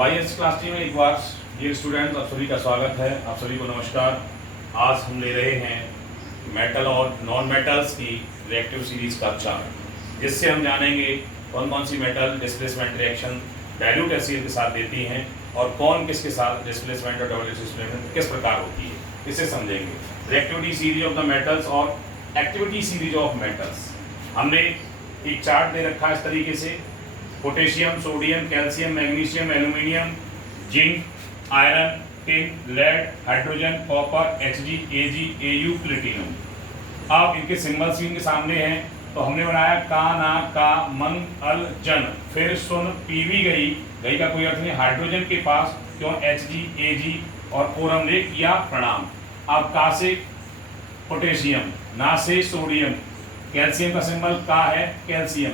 YS class T में एक बार dear students आप सभी का स्वागत है। आप सभी को नमस्कार। आज हम ले रहे हैं मेटल और नॉन मेटल्स की रिएक्टिव सीरीज का चार्ट, जिससे हम जानेंगे कौन कौन सी metal displacement reaction dilute acid के साथ देती हैं और कौन किसके साथ डिस्प्लेसमेंट और डबल डिस्प्लेसमेंट किस प्रकार होती है, इसे समझेंगे। Reactivity series of the metals और एक्टिविटी सीरीज ऑफ मेटल्स। हमने एक चार्ट दे रखा है इस तरीके से: potassium, sodium, calcium, magnesium, aluminium, zinc, iron, tin, lead, hydrogen, copper, Hg, Ag, Au, platinum. अब इनके सिंबल्स इनके सामने हैं, तो हमने बनाया का, ना, का, मंग, अल, जन, फिर सुन, पीवी गई का कोई अर्थ नहीं, हाइड्रोजन के पास क्यों Hg, Ag और कोरम ने किया प्रणाम। अब का से पोटेशियम, ना से सोडियम, कैल्शियम का सिंबल का है कैल्शियम,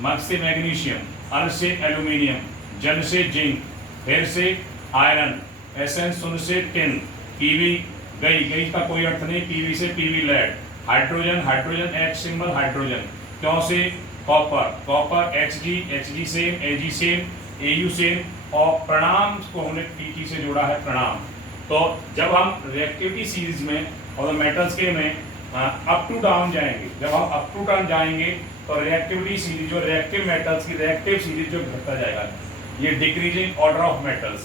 मग से मैग्नीशियम, अल से एल्यूमिनियम, जन से जिंक, फिर से आयरन, एसएन सुन से टिन, पीवी गई का कोई अर्थ नहीं, पीवी से PB lead, hydrogen H symbol hydrogen, क्यों से copper Hg same, Ag same, Au same और प्रणाम को हमने Pt से जोड़ा है प्रणाम। तो जब हम रिएक्टिविटी सीरीज में और मेटल्स के में अप टू डाउन जाएंगे, जब हम अप टू डाउन जाएंगे तो रिएक्टिविटी सीरीज जो रिएक्टिव मेटल्स की रिएक्टिव सीरीज जो घटता जाएगा, ये डिक्रीजिंग ऑर्डर ऑफ मेटल्स।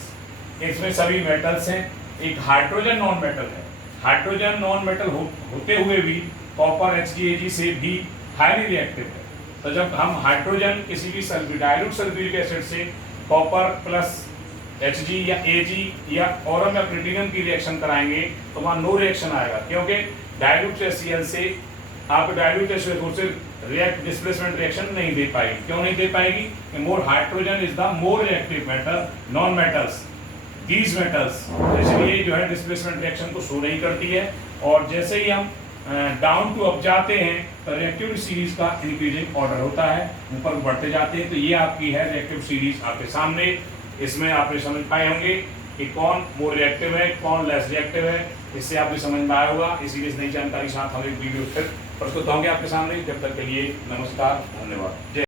इसमें सभी मेटल्स हैं। एक हाइड्रोजन नॉन मेटल है। हाइड्रोजन नॉन मेटल होते हुए भी कॉपर Hg से भी हाईली रिएक्टिव है। तो जब हम हाइड्रोजन किसी भी डाइल्यूट सल्फ्यूरिक एसिड से कॉपर प्लस Hg या Ag या कोरम या प्लेटिनम की रिएक्शन कराएंगे तो वहाँ नो रिएक्शन आएगा, क्योंकि डाइल्यूट HCl से आप डाइल्यूट एसिड से रिएक्ट डिस्प्लेसमेंट रिएक्शन नहीं दे पाएगी। क्यों नहीं दे पाएगी? More hydrogen is the more reactive metal non metals these metals, इसलिए जो है डिस्प्लेसमेंट रिएक्शन को शो नहीं करती है। और जैसे ही हम डाउन टू अप जाते हैं तो रिएक्टिव सीरीज का इंक्रीजिंग ऑर्डर होता है, ऊपर बढ़ते जाते हैं। तो ये आपकी है रिएक्टिव सीरीज आपके सामने। इसमें आपने समझ पाए होंगे कि कौन मोर रिएक्टिव है, कौन लेस रिएक्टिव है। इससे आपको समझ में आया होगा। इसी इस नई जानकारी के साथ हम एक वीडियो फिर प्रस्तुत होंगे आपके सामने। जब तक के लिए नमस्कार, धन्यवाद, जय।